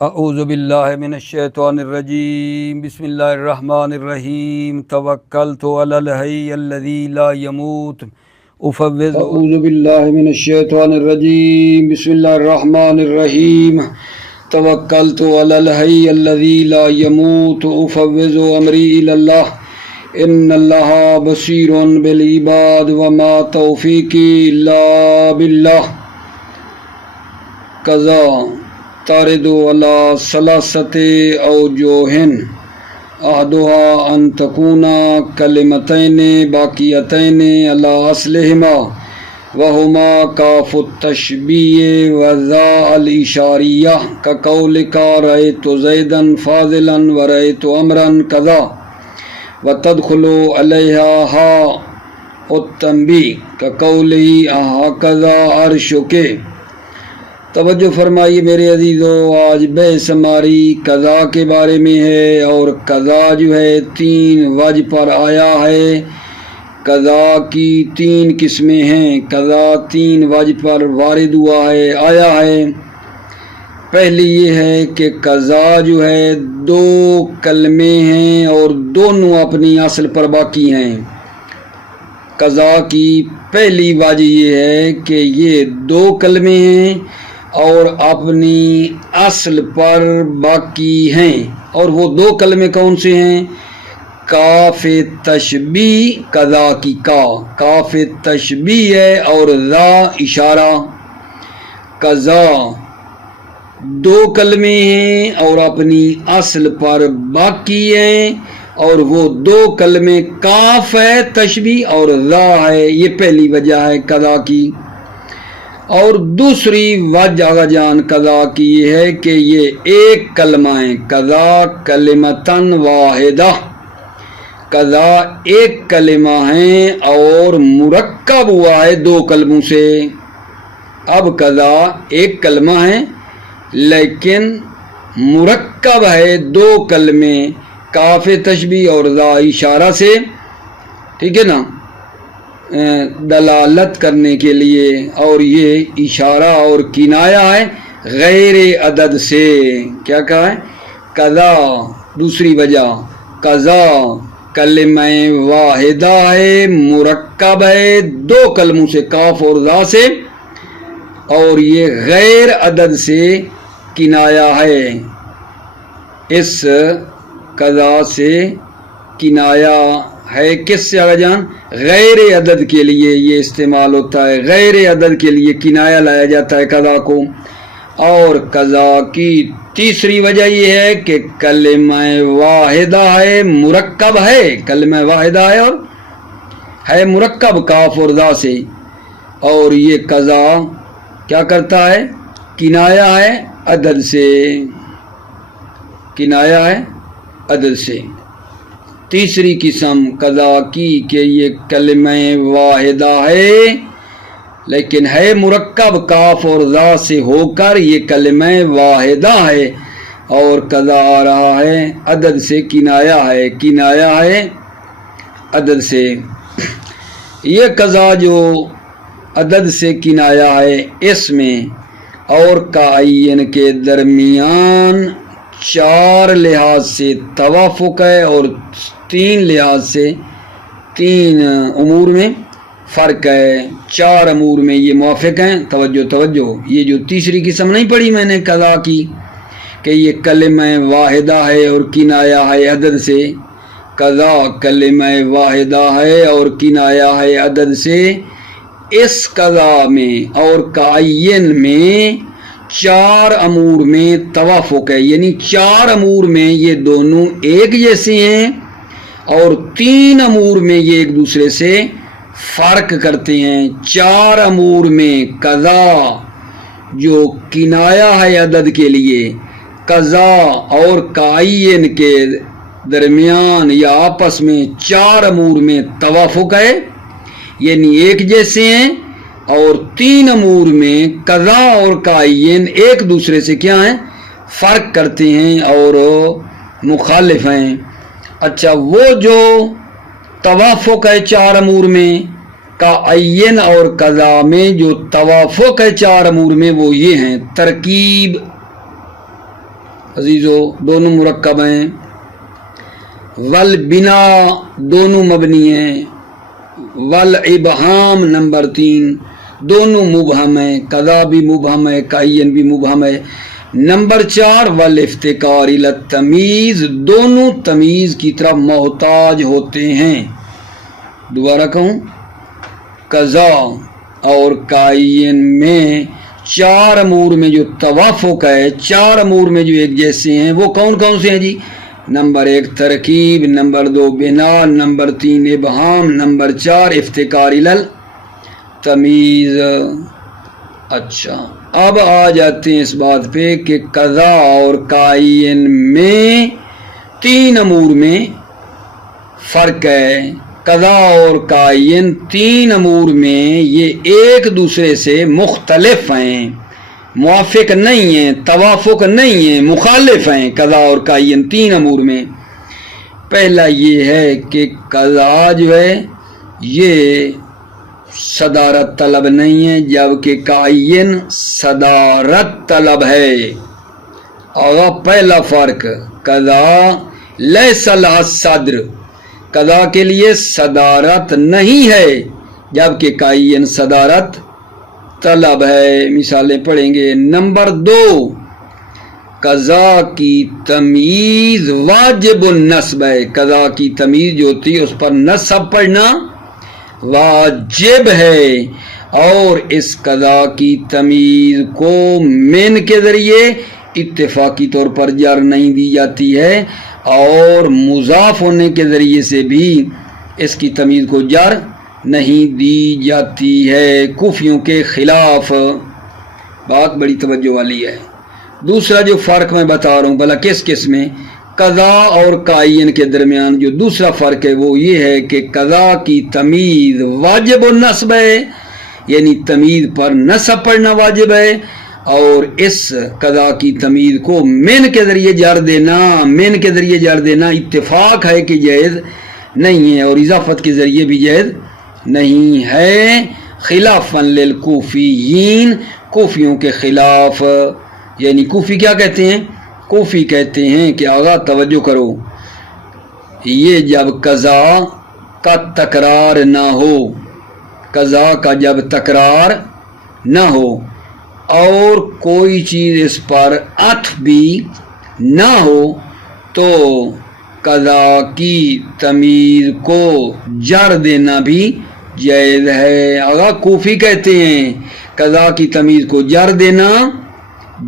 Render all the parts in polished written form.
اعوذ باللہ من الشیطان الرجیم بسم اللہ الرحمن الرحیم توکلت علی الحی الذی لا يموت اعوذ باللہ من الشیطان الرجیم بسم اللہ الرحمن الرحیم توکلت علی الحی الذی لا يموت افوض امری الی اللہ ان اللہ بصیر بالعباد وما توفیقی الا باللہ قضا تارد علی ثلاثت اوجوہ احدها ان تکون کلمتین باقیتین علی اصلہما وہما کاف التشبیہ وذا الاشاریہ کقولک رأیت زیدا فاضلا ورأیت عمرا کذا وتدخل علیہا ہا التنبیہ کقولہ ہکذا عرشک۔ توجہ فرمائیے میرے عزیزو، آج بحث ہماری قضا کے بارے میں ہے، اور قضا جو ہے تین وجہ پر آیا ہے۔ قضا کی تین قسمیں ہیں، قضا تین وجہ پر وارد ہوا ہے، آیا ہے۔ پہلی یہ ہے کہ قضا جو ہے دو کلمے ہیں اور دونوں اپنی اصل پر باقی ہیں۔ قضا کی پہلی وجہ یہ ہے کہ یہ دو کلمے ہیں اور اپنی اصل پر باقی ہیں، اور وہ دو کلمے کون سے ہیں؟ کاف تشبیہ، قضا کی کاف تشبیہ ہے اور ذا اشارہ۔ قضا دو کلمے ہیں اور اپنی اصل پر باقی ہیں، اور وہ دو کلمے کاف ہے تشبیہ اور ذا ہے، یہ پہلی وجہ ہے قضا کی۔ اور دوسری وجہ آغا جان قضا کی یہ ہے کہ یہ ایک کلمہ ہے، قضا کلمتن واحدہ، قضا ایک کلمہ ہے اور مرکب ہوا ہے دو کلموں سے۔ اب قضا ایک کلمہ ہے لیکن مرکب ہے دو کلمے کاف تشبیہ اور ذا اشارہ سے، ٹھیک ہے نا، دلالت کرنے کے لیے، اور یہ اشارہ اور کنایہ ہے غیر عدد سے۔ کیا کہا ہے؟ قضا دوسری وجہ، قضا کلمہ واحدہ ہے، مرکب ہے دو کلموں سے کاف اور ذا سے، اور یہ غیر عدد سے کنایہ ہے۔ اس قضا سے کنایہ ہے کس سے آگا جان؟ غیر عدد کے لیے یہ استعمال ہوتا ہے، غیر عدد کے لیے کنایہ لایا جاتا ہے قضا کو۔ اور قضا کی تیسری وجہ یہ ہے کہ کلمہ واحدہ ہے، مرکب ہے، کلمہ واحدہ ہے اور ہے مرکب کاف اور ذا سے، اور یہ قضا کیا کرتا ہے؟ کنایہ ہے عدد سے، کنایہ ہے عدد سے۔ تیسری قسم قضا کی کہ یہ کلمہ واحدہ ہے لیکن ہے مرکب کاف اور ذا سے ہو کر، یہ کلمہ واحدہ ہے اور قضا آ رہا ہے عدد سے، کنایہ ہے، کنایہ ہے عدد سے۔ یہ قضا جو عدد سے کنایہ ہے، اس میں اور کعین کے درمیان چار لحاظ سے توافق ہے اور تین لحاظ سے، تین امور میں فرق ہے، چار امور میں یہ موافق ہیں۔ توجہ، یہ جو تیسری قسم نہیں پڑھی میں نے قضا کی کہ یہ کلمہ واحدہ ہے اور کنایہ ہے عدد سے، قضا کلمہ واحدہ ہے اور کنایہ ہے عدد سے، اس قضا میں اور کعین میں چار امور میں توافق ہے، یعنی چار امور میں یہ دونوں ایک جیسے ہیں، اور تین امور میں یہ ایک دوسرے سے فرق کرتے ہیں۔ چار امور میں قضا جو کنایہ ہے عدد کے لیے، قضا اور کعین کے درمیان یا آپس میں چار امور میں توافق ہے، یعنی ایک جیسے ہیں، اور تین امور میں قضا اور کعین ایک دوسرے سے کیا ہیں؟ فرق کرتے ہیں اور مخالف ہیں۔ اچھا، وہ جو توافق ہے چار امور میں، کعین اور قضا میں جو توافق ہے چار امور میں، وہ یہ ہیں: ترکیب، عزیزو دونوں مرکب ہیں، والبنا دونوں مبنی ہیں، والابہام نمبر 3 دونوں مبہم ہیں، قضا بھی مبہم ہے، کائین بھی مبہم ہے۔ نمبر 4 والافتقار الی التمیز دونوں تمیز کی طرف محتاج ہوتے ہیں۔ دوبارہ کہوں، قضا اور کائین میں 4 امور میں جو توافق ہے، 4 امور میں جو ایک جیسے ہیں، وہ کون کون سے ہیں جی؟ نمبر 1 ترکیب، نمبر 2 بنا، نمبر 3 ابہام، نمبر 4 افتقار الی التمیز۔ اچھا اب آ جاتے ہیں اس بات پہ کہ قضا اور کائین میں 3 امور میں فرق ہے۔ قضا اور کائین 3 امور میں یہ ایک دوسرے سے مختلف ہیں، موافق نہیں ہیں، توافق نہیں ہیں، مخالف ہیں۔ قضا اور کائین 3 امور میں، پہلا یہ ہے کہ قضا جو ہے یہ صدارت طلب نہیں ہے، جبکہ کائین صدارت طلب ہے۔ اور پہلا فرق، قضا لیس لہا صدر، قضا کے لیے صدارت نہیں ہے، جبکہ کائین صدارت طلب ہے۔ مثالیں پڑھیں گے۔ نمبر 2 قضا کی تمیز واجب النصب ہے، قضا کی تمیز جو ہوتی ہے اس پر نصب پڑھنا واجب ہے، اور اس قضا کی تمیز کو من کے ذریعے اتفاقی طور پر جر نہیں دی جاتی ہے، اور مضاف ہونے کے ذریعے سے بھی اس کی تمیز کو جر نہیں دی جاتی ہے، کوفیوں کے خلاف۔ بات بڑی توجہ والی ہے۔ دوسرا جو فرق میں بتا رہا ہوں بھلا کس کس میں، قضا اور کائین کے درمیان جو دوسرا فرق ہے وہ یہ ہے کہ قضا کی تمیز واجب النصب ہے، یعنی تمیز پر نصب پڑھنا واجب ہے، اور اس قضا کی تمیز کو من کے ذریعے جر دینا، من کے ذریعے جر دینا اتفاق ہے کہ جائز نہیں ہے، اور اضافت کے ذریعے بھی جائز نہیں ہے، خلافاً للکوفیین، کوفیوں کے خلاف۔ یعنی کوفی کیا کہتے ہیں؟ کوفی کہتے ہیں کہ آغا توجہ کرو، یہ جب قضا کا تکرار نہ ہو، قضا کا جب تکرار نہ ہو اور کوئی چیز اس پر عطف بھی نہ ہو تو قضا کی تمیز کو جر دینا بھی جائز ہے۔ آغا کوفی کہتے ہیں قضا کی تمیز کو جر دینا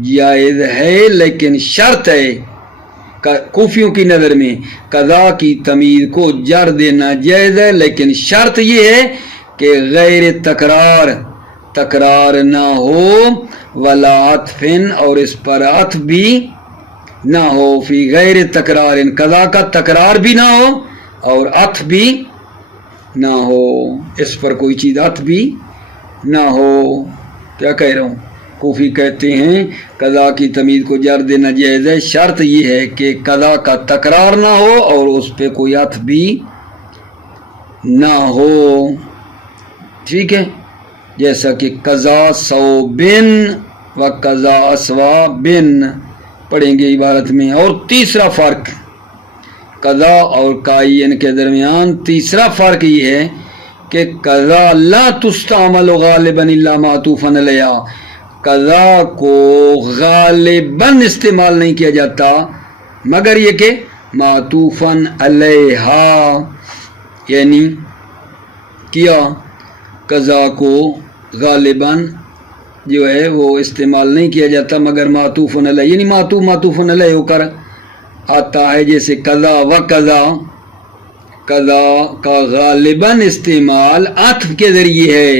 جائز ہے، لیکن شرط ہے، کوفیوں کی نظر میں قضا کی تمیز کو جر دینا جائز ہے، لیکن شرط یہ ہے کہ غیر تکرار نہ ہو، ولا عطفن، اور اس پر عطف بھی نہ ہو، فی غیر تکرار، قضا کا تکرار بھی نہ ہو اور عطف بھی نہ ہو، اس پر کوئی چیز عطف بھی نہ ہو۔ کیا کہہ رہا ہوں؟ کوفی کہتے ہیں قضا کی تمیز کو جر دینا جائز ہے، شرط یہ ہے کہ قضا کا تکرار نہ ہو اور اس پہ کوئی عطف بھی نہ ہو۔ ٹھیک ہے، جیسا کہ قضا صوبن و قضا اسوابن پڑھیں گے عبارت میں۔ اور تیسرا فرق قضا اور کائین کے درمیان، تیسرا فرق یہ ہے کہ قضا لا تستعمل غالباً الا معطوفا علیہا، قضا کو غالباً استعمال نہیں کیا جاتا مگر یہ کہ معطوفا علیہا، یعنی کیا قضا کو غالباً جو ہے وہ استعمال نہیں کیا جاتا مگر معطوف علیہ، یعنی معطوف علیہ ہو کر آتا ہے، جیسے قضا و قضا، قضا کا غالباً استعمال عطف کے ذریعے ہے،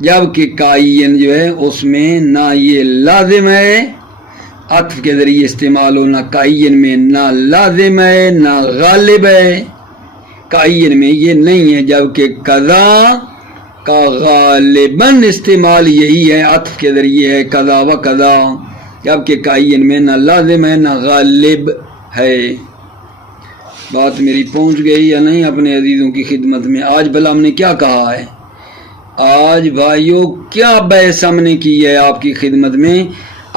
جبکہ کائین جو ہے اس میں نہ یہ لازم ہے، عطف کے ذریعے استعمال ہونا کائین میں نہ لازم ہے نہ غالب ہے، کائین میں یہ نہیں ہے، جبکہ قضا کا غالباً استعمال یہی ہے، عطف کے ذریعے ہے، قضا و قضا، جبکہ کائین میں نہ لازم ہے نہ غالب ہے۔ بات میری پہنچ گئی یا نہیں اپنے عزیزوں کی خدمت میں؟ آج بھلا ہم نے کیا کہا ہے؟ آج بھائیوں کیا بحث ہم نے کی ہے آپ کی خدمت میں؟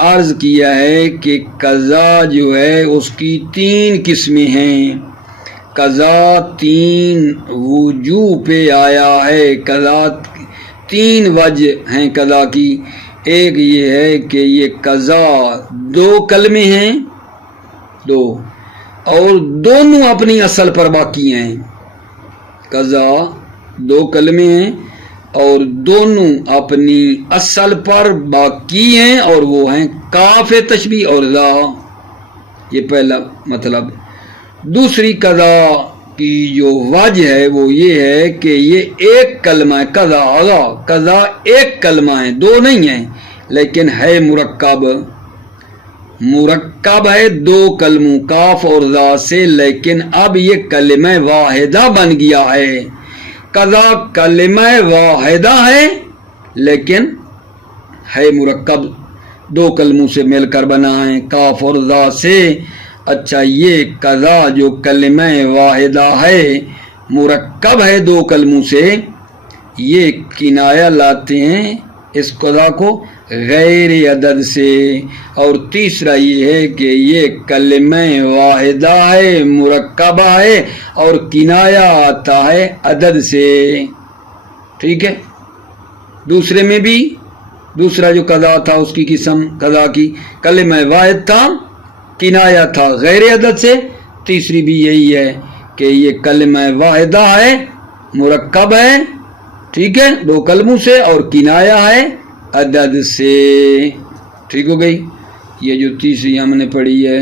عرض کیا ہے کہ قضا جو ہے اس کی 3 قسمیں ہیں. قضا 3 وجوہ پہ آیا ہے. قضا 3 وجہ ہیں قضا کی. ایک یہ ہے کہ یہ قضا 2 کلمے ہیں 2 اور دونوں اپنی اصل پر باقی ہیں. قضا 2 کلمے ہیں اور دونوں اپنی اصل پر باقی ہیں اور وہ ہیں کاف تشبیہ اور ذا. یہ پہلا مطلب. دوسری قضا کی جو وجہ ہے وہ یہ ہے کہ یہ ایک کلمہ ہے. قضا ایک کلمہ ہے 2 نہیں ہیں لیکن ہے مرکب ہے 2 کلموں کاف اور ذا سے، لیکن اب یہ کلمہ واحدہ بن گیا ہے. قضا کلمہ واحدہ ہے لیکن ہے مرکب 2 کلموں سے مل کر بنا ہے کاف اور ذا سے. اچھا یہ قضا جو کلمہ واحدہ ہے مرکب ہے 2 کلموں سے، یہ کنایہ لاتے ہیں اس قضا کو غیر عدد سے. اور تیسرا یہ ہے کہ یہ کلمہ واحدہ ہے مرکبہ ہے اور کنایہ آتا ہے عدد سے. ٹھیک ہے. دوسرے میں بھی دوسرا جو قضا تھا اس کی قسم قضا کی کلمہ واحد تھا، کنایہ تھا غیر عدد سے. تیسری بھی یہی ہے کہ یہ کلمہ واحدہ ہے مرکب ہے، ٹھیک ہے، 2 کلموں سے اور کنایہ ہے عدد سے. ٹھیک ہو گئی. یہ جو تیسری ہم نے پڑھی ہے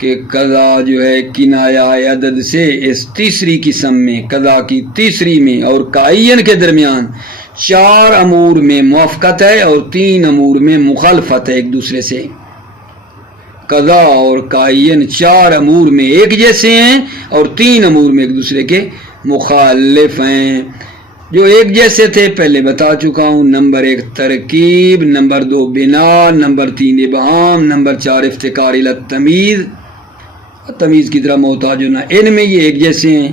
کہ قضا جو ہے کنایہ ہے عدد سے، اس تیسری قسم میں قضا کی تیسری میں اور قائین کے درمیان 4 امور میں موافقت ہے اور 3 امور میں مخالفت ہے ایک دوسرے سے. قضا اور قائین 4 امور میں ایک جیسے ہیں اور 3 امور میں ایک دوسرے کے مخالف ہیں. جو ایک جیسے تھے پہلے بتا چکا ہوں. نمبر 1 ترکیب، نمبر 2 بنا، نمبر 3 ابہام، نمبر 4 افتقار الی التمیز، تمیز کی طرح محتاج ہونا. ان میں یہ ایک جیسے ہیں.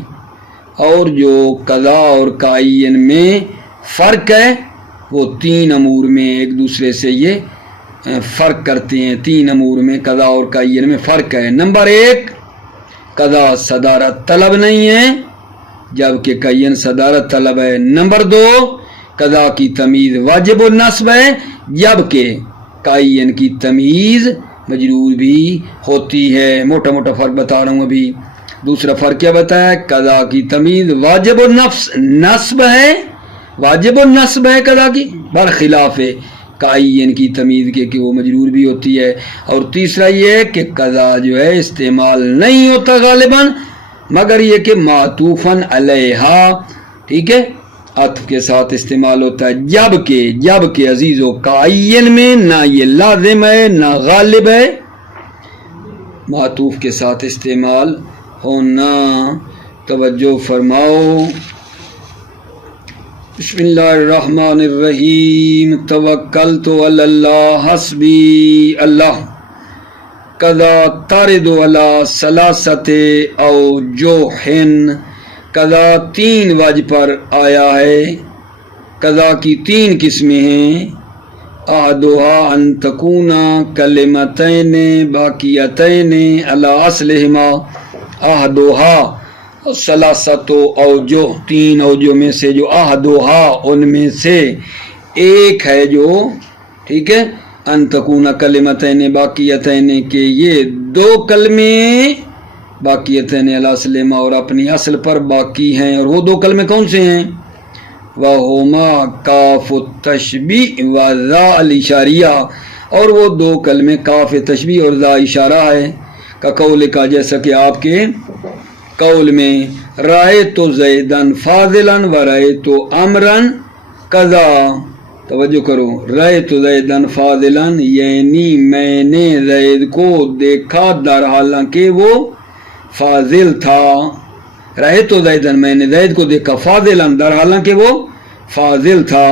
اور جو قضا اور قائین میں فرق ہے وہ 3 امور میں ایک دوسرے سے یہ فرق کرتے ہیں. 3 امور میں قضا اور قائین میں فرق ہے. نمبر 1 قضا صدارت طلب نہیں ہے جبکہ قائین صدارت طلب ہے. نمبر 2 قضا کی تمیز واجب النصب ہے جبکہ قائین کی تمیز مجرور بھی ہوتی ہے. موٹا موٹا فرق بتا رہا ہوں ابھی. دوسرا فرق کیا بتایا؟ قضا کی تمیز واجب النصب ہے، واجب النصب ہے قضا کی، برخلاف قائین کی تمیز کے کہ وہ مجرور بھی ہوتی ہے. اور تیسرا یہ ہے کہ قضا جو ہے استعمال نہیں ہوتا غالباً مگر یہ کہ معطوفاً علیہا، ٹھیک ہے، عطف کے ساتھ استعمال ہوتا ہے. جبکہ عزیزو قائین میں نہ یہ لازم ہے نہ غالب ہے معطوف کے ساتھ استعمال ہونا. توجہ فرماؤ. بسم اللہ الرحمن الرحیم. توکلت علی اللہ حسبی اللہ. قضا تارد علی ثلاثت اوجہ. قضا 3 وجہ پر آیا ہے. قضا کی 3 قسمیں ہیں. احدھا ان تکون کلمتین باقیتین علی اصلہما. احدھا ثلاثت اوجہ، 3 اوجہ میں سے جو احدھا ان میں سے ایک ہے جو، ٹھیک ہے، ان تکون کلمتین باقیتین کہ یہ 2 کلمے باقیتین علی اصلہما اور اپنی اصل پر باقی ہیں. اور وہ 2 کلمے کون سے ہیں؟ وَهُمَا کاف التشبیہ و ذا الاشاریہ. اور وہ 2 کلمے کاف تشبیہ اور ذا اشارہ ہے. کا قول کا جیسا کہ آپ کے قول میں رأیت زیدن فاضلا و رأیت امرا قضا. توجہ کرو. رأیت زیدن فاضلا یعنی میں نے زید کو دیکھا در حالانکہ وہ فاضل تھا. رأیت زیدن میں نے زید کو دیکھا فاضلا در حالانکہ وہ فاضل تھا.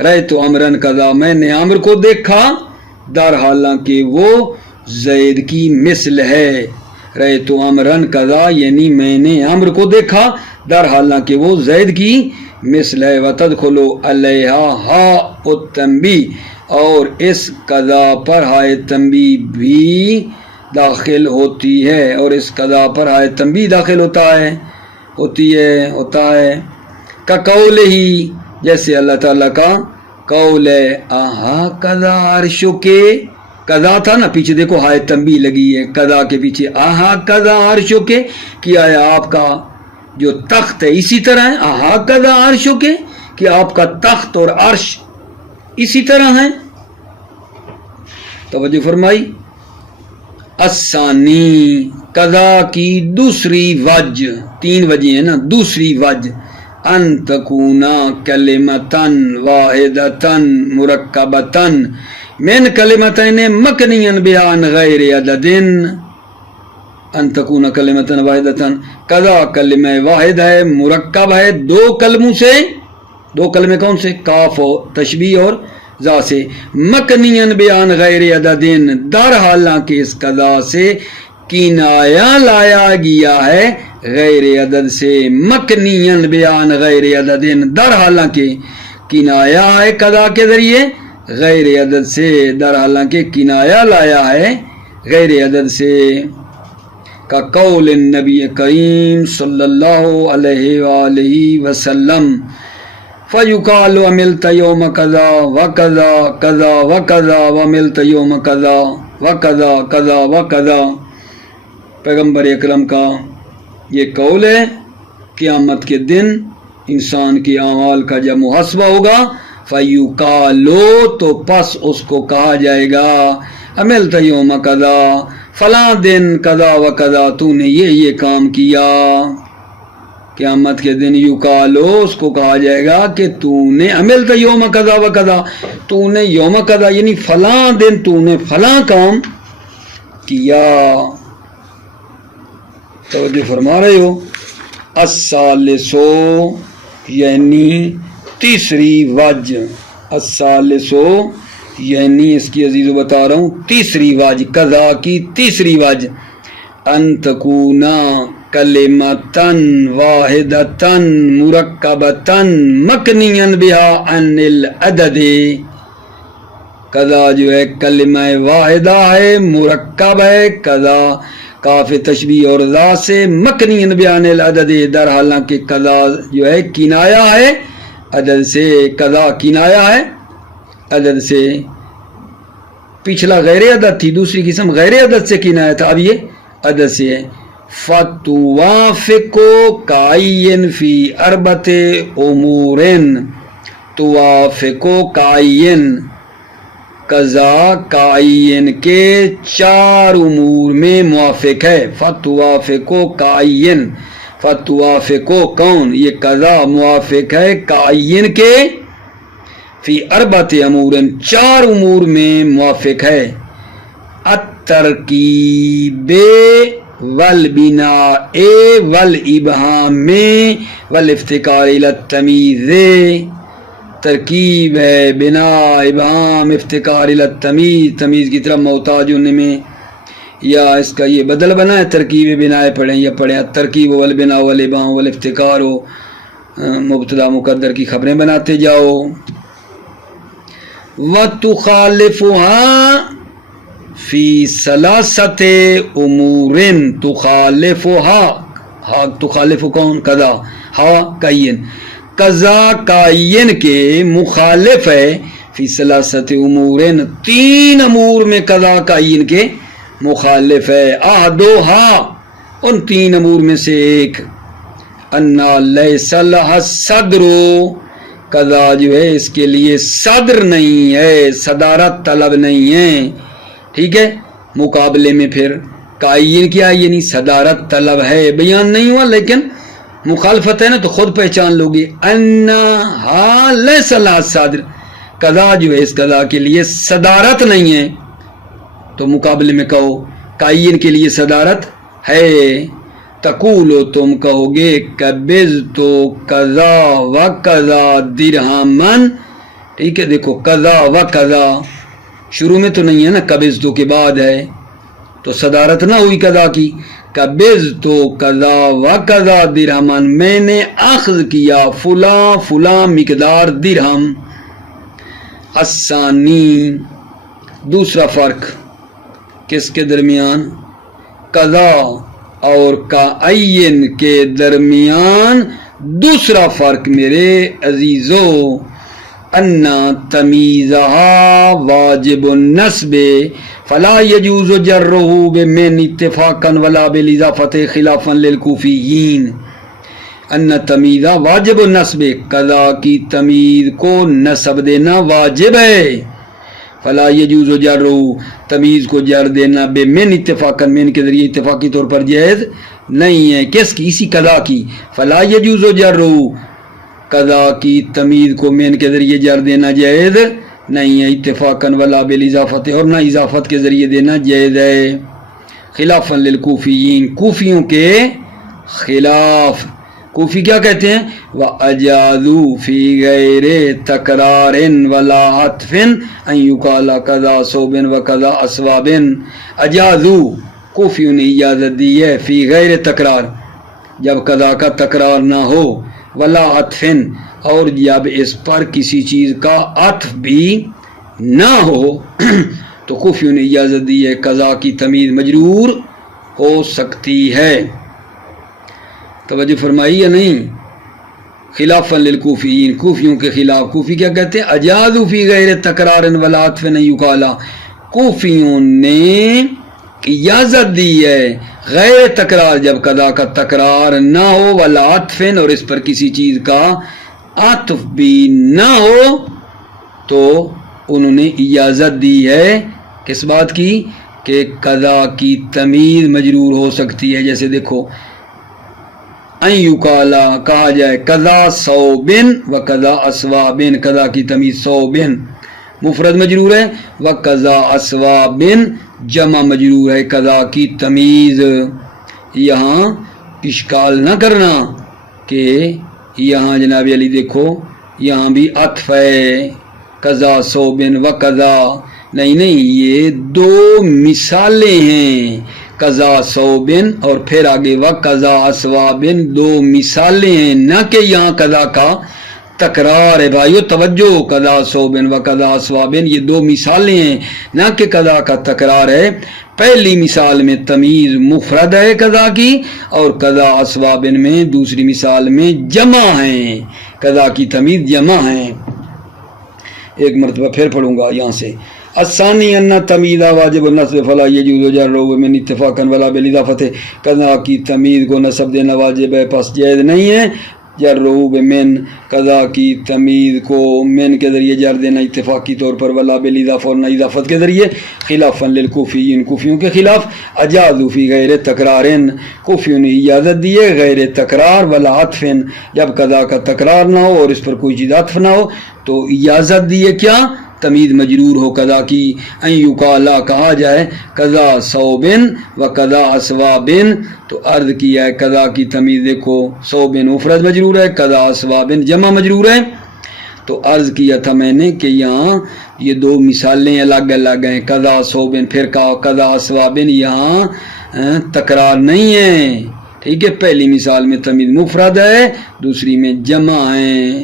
رأیت امرا قضا میں نے امر کو دیکھا در حالانکہ وہ زید کی مثل ہے. رأیت امرا قضا یعنی میں نے امر کو دیکھا در حالانکہ وہ زید کی مثل ہے. وتدخل علیہا ہاء التنبیہ. اور اس قضا پر ہائے تنبیہ بھی داخل ہوتی ہے، اور اس قضا پر ہائے تنبیہ داخل ہوتا ہے کا قول ہی، جیسے اللہ تعالیٰ کا قول ہے آہا قضا عرشو کے، قضا تھا نا پیچھے دیکھو ہائے تنبیہ لگی ہے قضا کے پیچھے، آہا قضا عرشو کے، کیا ہے آپ کا جو تخت ہے اسی طرح ہے، آہا قضا عرشو کے، کہ آپ کا تخت اور عرش اسی طرح ہے. توجہ فرمائی. الثانی قضا کی دوسری وجہ، 3 وجہ ہیں نا، دوسری وجہ ان تکونا کلمتن واحدتن مرکبتن من کلمتین مکنین بیان غیر عددن. ان تکونا کلمتن واحدتن، قضا کلمہ واحد ہے، مرکب ہے 2 کلموں سے. 2 کلمے کون سے؟ کاف و تشبیہ اور ذا سے. مکنین بیان غیر عددن، در حالانکہ اس قضا سے کنایہ لایا گیا ہے غیر عدد سے. مکنین بیان غیر عددن، در حالانکہ کنایہ ہے قضا کے ذریعے غیر عدد سے، در حالانکہ کنایہ لایا ہے غیر عدد سے. کا قول النبی کریم صلی اللہ علیہ وآلہ وسلم فَيُقَالُ عَمِلْتَ يَوْمَ كَذَا وَكَذَا كَذَا وَكَذَا وَعَمِلْتَ يَوْمَ كَذَا وَكَذَا كَذَا وَكَذَا. پیغمبر اکرم کا یہ قول ہے، قیامت کے دن انسان کے اعمال کا جب محاسبہ ہوگا فَيُقَالُ، تو پس اس کو کہا جائے گا عَمِلْتَ يَوْمَ كَذَا، فلاں دن قضا و قضا تو نے یہ کام کیا. قیامت کے دن یقالو، اس کو کہا جائے گا کہ تو نے عملت یوم قضا و قضا، تو نے یوم قضا یعنی فلاں دن تو نے فلاں کام کیا. توجہ فرما رہے ہو. الثالثو یعنی تیسری وجہ، الثالثو یعنی اس کی عزیزو بتا رہا ہوں تیسری وجہ، قضا کی تیسری وجہ ان تکونا کلمتن واحدتن مرکبتن مکنین بها عن العدد. قضا جو ہے کلمہ واحدہ ہے، مرکب ہے، قضا کاف تشبیہ اور ذا سے، مکنین بها عن العدد، در حالانکہ قضا جو ہے کنایہ ہے عدد سے. قضا کنایہ ہے عدد سے. پچھلا غیر عدد تھی، دوسری قسم غیر عدد سے کنایہ تھا، اب یہ عدد سے ہے. فَتُوَافِقُ کَعَيِّن فِي أَرْبَةِ أُمُورٍ، توافق کَعَيِّن قضا کَعَيِّن کے 4 امور میں موافق ہے. فَتُوَافِقُ کَعَيِّن، فَتُوَافِقُ کون؟ یہ قضا موافق ہے کَعَيِّن کے فی 4 امور، 4 امور میں موافق ہے. الترکیب والبناء والابہام والافتقار الی التمییز. ترکیب ہے، بناء، ابہام، افتقار الی التمییز، تمیز کی طرف محتاج ہونے میں. یا اس کا یہ بدل بنا ہے، ترکیب بناء پڑھیں یا پڑھیں ترکیب والبناء والابہام والافتقار، مبتدا مقدر کی خبریں بناتے جاؤ. وَتُخَالِفُهَا فی 3 امور، تخالفها، تخالف کون؟ قضا، ہا کعین، قضا کعین کے مخالف ہے فی 3 امور، 3 امور میں قضا کعین کے مخالف ہے. احدھا، ان 3 امور میں سے ایک، انا لیس لہا الصدر، قضا جو ہے اس کے لیے صدر نہیں ہے، صدارت طلب نہیں ہے. ٹھیک ہے، مقابلے میں پھر کعین کیا یعنی صدارت طلب ہے، بیان نہیں ہوا لیکن مخالفت ہے نا تو خود پہچان لو گے. انہا لیس لہا الصدر، قضا جو ہے اس قضا کے لیے صدارت نہیں ہے، تو مقابلے میں کہو کعین کے لیے صدارت ہے. تقولو، تم کہو گے قبضت قضا و قضا درہمن. ٹھیک ہے، دیکھو قضا و قضا شروع میں تو نہیں ہے نا، قبضت کے بعد ہے تو صدارت نہ ہوئی قضا کی. قبضت قضا و قضا درہمن، میں نے اخذ کیا فلاں فلاں مقدار درہم. الثانی دوسرا فرق کس کے درمیان؟ قضا اور کعین کے درمیان دوسرا فرق میرے عزیزو، ان تمیزہا واجب النصب فلا یجوز جرہ بمن اتفاقا ولا بالاضافۃ خلافا للکوفیین۔ ان تمیزہ واجب النصب، قضا کی تمیز کو نصب دینا واجب ہے، فلا یجوز جرہ تمیز کو جر دینا بمن اتفاقا من کے ذریعے اتفاقی طور پر جائز نہیں ہے، کس کی؟ اسی قضا کی۔ فلا یجوز جرہ قضا کی تمیز کو من کے ذریعے جر دینا جائز نہیں ہے، اتفاقاً ولا بالاضافت اور نہ اضافت کے ذریعے دینا جائز ہے، خلافاً للکوفیین کوفیوں کے خلاف۔ کوفی کیا کہتے ہیں؟ وَأَجَازُوا فِي غَيْرِ تَكْرَارٍ وَلَا عَطْفٍ أَن يُقَالَ كَذَا صَوْبٍ وَكَذَا أَصْوَابٍ۔ اجازو کوفیوں نے اجازت دی ہے فی غیر تکرار، جب قضا کا تکرار نہ ہو، ولا عطفن اور جب اس پر کسی چیز کا عطف بھی نہ ہو تو کوفیوں نے اجازت دی ہے قضا کی تمیز مجرور ہو سکتی ہے۔ توجہ فرمائی یا نہیں؟ خلافاً للکوفیین کوفیوں کے خلاف۔ کوفی کیا کہتے ہیں؟ اجازوا فی غیر تکرار ولا عطف ان یقال، کوفیوں نے اجازت دی ہے غیر تکرار جب قضا کا تکرار نہ ہو، ولا عطف اور اس پر کسی چیز کا عطف بھی نہ ہو، تو انہوں نے اجازت دی ہے کس بات کی؟ کہ قضا کی تمیز مجرور ہو سکتی ہے۔ جیسے دیکھو ان یقالا کہا جائے قضا صوبن و قضا اسوابن، قضا کی تمیز صوبن مفرد مجرور ہے، و قضا اسوابن جمع مجرور ہے قضا کی تمیز۔ یہاں اشکال نہ کرنا کہ یہاں جناب علی دیکھو یہاں بھی عطف ہے قضا صوبن و قضا، نہیں یہ دو مثالیں ہیں، قضا صوبن اور پھر آگے و قضا اسوابن، دو مثالیں ہیں، نہ کہ یہاں قضا کا تکرار ہے۔ بھائیو توجہ، قضا صوبن و قضا اسوابن یہ دو مثالیں ہیں، نہ کہ قضا کا تکرار ہے۔ پہلی مثال میں تمیز مفرد ہے قضا کی، اور قضا اسوابن میں دوسری مثال میں جمع ہیں، قضا کی تمیز جمع ہیں۔ ایک مرتبہ پھر پڑھوں گا یہاں سے۔ الثانی ان تمیز واجب النصب فلا یجوز جرہ من اتفاقا ولا بالاضافت، قضا کی تمیز کو نصب دینا واجب ہے پس جائز نہیں ہے جرہ من، قضا کی تمیز کو من کے ذریعے جر دینا اتفاقی طور پر، ولا بالاضافہ اور نہ اضافت کے ذریعے، خلافاً للکوفیین کوفیوں کے خلاف۔ اجازوا فی غیر تکرار کوفیوں نے اجازت دی ہے غیر تکرار ولا عطف جب قضا کا تکرار نہ ہو اور اس پر کوئی چیز عطف نہ ہو تو اجازت دی ہے کیا؟ تمیز مجرور ہو قضا کی۔ ان یقالا کہا جائے قضا صوبن و قضا اسوابن، تو عرض کیا ہے قضا کی تمیز دیکھو صوبن مفرد مجرور ہے، قضا اسوابن جمع مجرور ہے، تو عرض کیا تھا میں نے کہ یہاں یہ دو مثالیں الگ الگ ہیں، قضا صوبن پھر قضا اسوابن، یہاں تکرار نہیں ہے، ٹھیک ہے۔ پہلی مثال میں تمیز مفرد ہے، دوسری میں جمع ہے،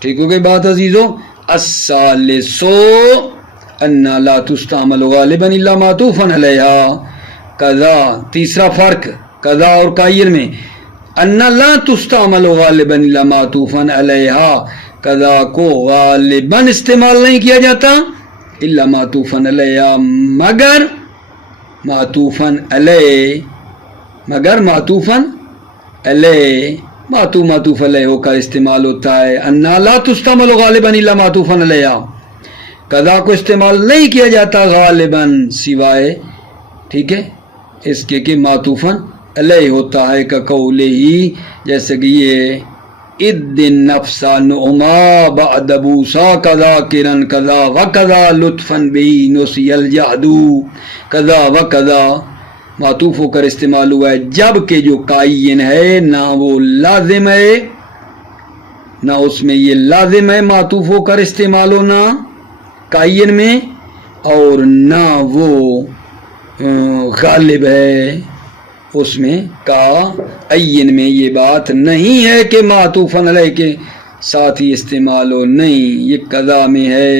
ٹھیک ہو گئی بات عزیزو۔ الثالثو ان لا تستعمل غالبا الا معطوفا علیہا، قضا تیسرا فرق قضا اور قائل میں، ان لا تستعمل غالبا الا معطوفا علیہا، قضا کو غالباً استعمال نہیں کیا جاتا الا معطوفا علیہا مگر معطوفا علیہ، مگر معطوفا علیہ، معطوف علیہ ہو کر استعمال ہوتا ہے۔ ان لا تستعمل غالباً الا معطوفا علیہا، قضا کو استعمال نہیں کیا جاتا غالباً سوائے، ٹھیک ہے، اس کے کہ معطوفا علیہ ہوتا ہے، کا قولہ ہی جیسے کہ یہ اِدْ النَّفْسَ نُعْمَا بَعْدَ بُوسَا كَذَاكِرًا كَذَا وَكَذَا لُطْفًا بِهِ نُسِيَ الْجَهْدُ، قضا وَقَذَا معطوف ہو کر استعمال ہوا ہے، جبکہ جو قائن ہے نہ وہ لازم ہے، نہ اس میں یہ لازم ہے معطوف ہو کر استعمال ہونا قائن میں، اور نہ وہ غالب ہے اس میں قائن میں، یہ بات نہیں ہے کہ معطوفاً علیہ کے ساتھ ہی استعمال ہو، نہیں، یہ قضا میں ہے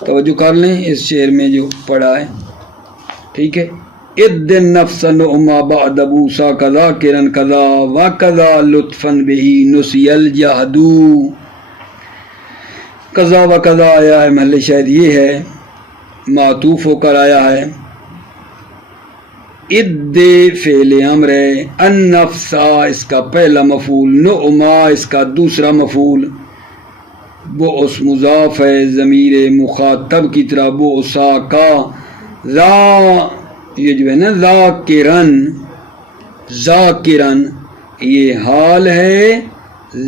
توجہ کر لیں اس شعر میں جو پڑھا ہے، ٹھیک ہے. اد نفس نعما بعد بوسا کذا کرن کذا و کذا لطفا بہی نسی الجہد. کذا و کذا آیا ہے، محل شاید یہ ہے، معطوف ہو کر آیا ہے. اد فعل امر ہے، النفس اس کا پہلا مفعول، نعما اس کا دوسرا مفعول. بؤس مضاف ہے ضمیر مخاطب کی طرح، بؤسا کا ذا یہ جو ہے نا ذاکرن، ذاکرن یہ حال ہے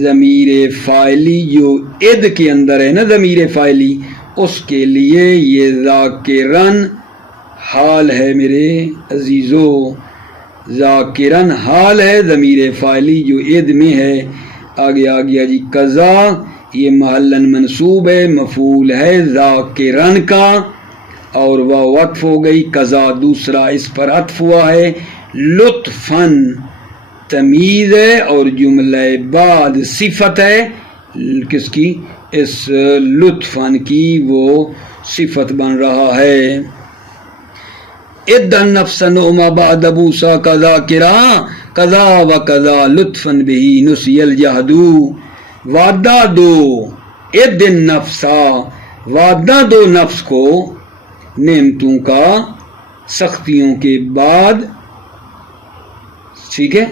ضمیر فاعلی جو اد کے اندر ہے نا، ضمیر فاعلی اس کے لیے یہ ذاکرن حال ہے میرے عزیزو. ذاکرن حال ہے ضمیر فاعلی جو اد میں ہے. آگے آ گیا جی قضا، یہ محلن منصوب ہے، مفعول ہے ذاکرن کا، اور وہ وقف ہو گئی. قضا دوسرا اس پر عطف ہوا ہے. لطفاً تمیز ہے اور جملہ بعد صفت ہے کس کی؟ اس لطفاً کی، وہ صفت بن رہا ہے. اد النفس نعما بعد بوسا کذا کرا کذا و کذا لطفاً بہی نسی الجہد. وعدہ دو اد النفسا، وعدہ دو نفس کو نعمتوں کا سختیوں کے بعد، ٹھیک ہے.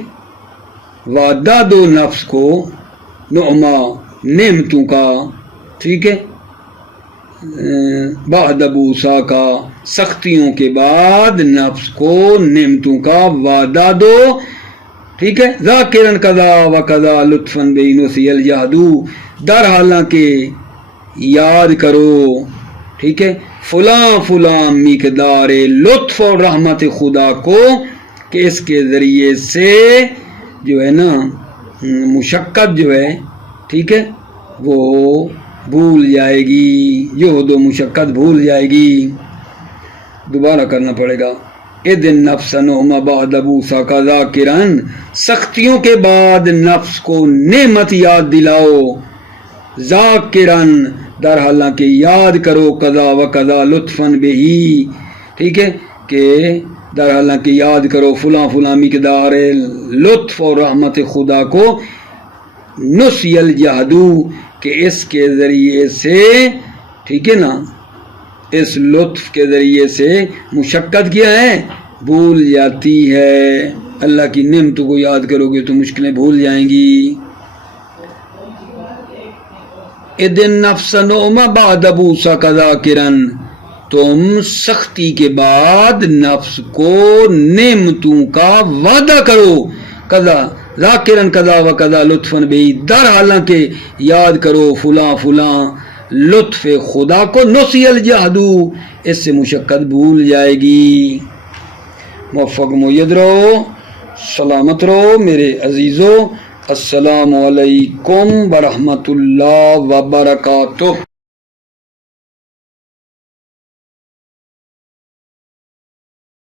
وعدہ دو نفس کو نعما نعمتوں کا، ٹھیک ہے، بعد بوسا کا سختیوں کے بعد نفس کو نعمتوں کا وعدہ دو، ٹھیک ہے. ذاکرن کذا و کذا لطفاً بہی نسی الجہد، در حالانکہ یاد کرو، ٹھیک ہے، فلاں فلاں مقدار لطف اور رحمت خدا کو کہ اس کے ذریعے سے جو ہے نا مشقت جو ہے، ٹھیک ہے، وہ بھول جائے گی، جہد و مشقت بھول جائے گی. دوبارہ کرنا پڑے گا. اذ النفس نعما بعد بوسا کا ذاکرن، سختیوں کے بعد نفس کو نعمت یاد دلاؤ. ذاکرن در حالانکہ یاد کرو، قضا و قضا لطفاً بہی، ٹھیک ہے، کہ در حالانکہ یاد کرو فلاں فلاں مقدار لطف اور رحمت خدا کو، نسی الجہد کہ اس کے ذریعے سے، ٹھیک ہے نا، اس لطف کے ذریعے سے مشقت کیا ہے، بھول جاتی ہے. اللہ کی نعمتوں کو یاد کرو گے تو مشکلیں بھول جائیں گی. اذ النفس نعما بعد بوسا کذاکرن، تم سختی کے بعد نفس کو نعمتوں کا وعدہ کرو. قضا ذاکرن قضا و قضا لطفاً بہی، در حالانکہ یاد کرو فلاں فلاں لطف خدا کو، نسی الجہد اس سے مشقت بھول جائے گی. موفق مید رہو، سلامت رہو میرے عزیزو. السلام علیکم ورحمۃ اللہ وبرکاتہ.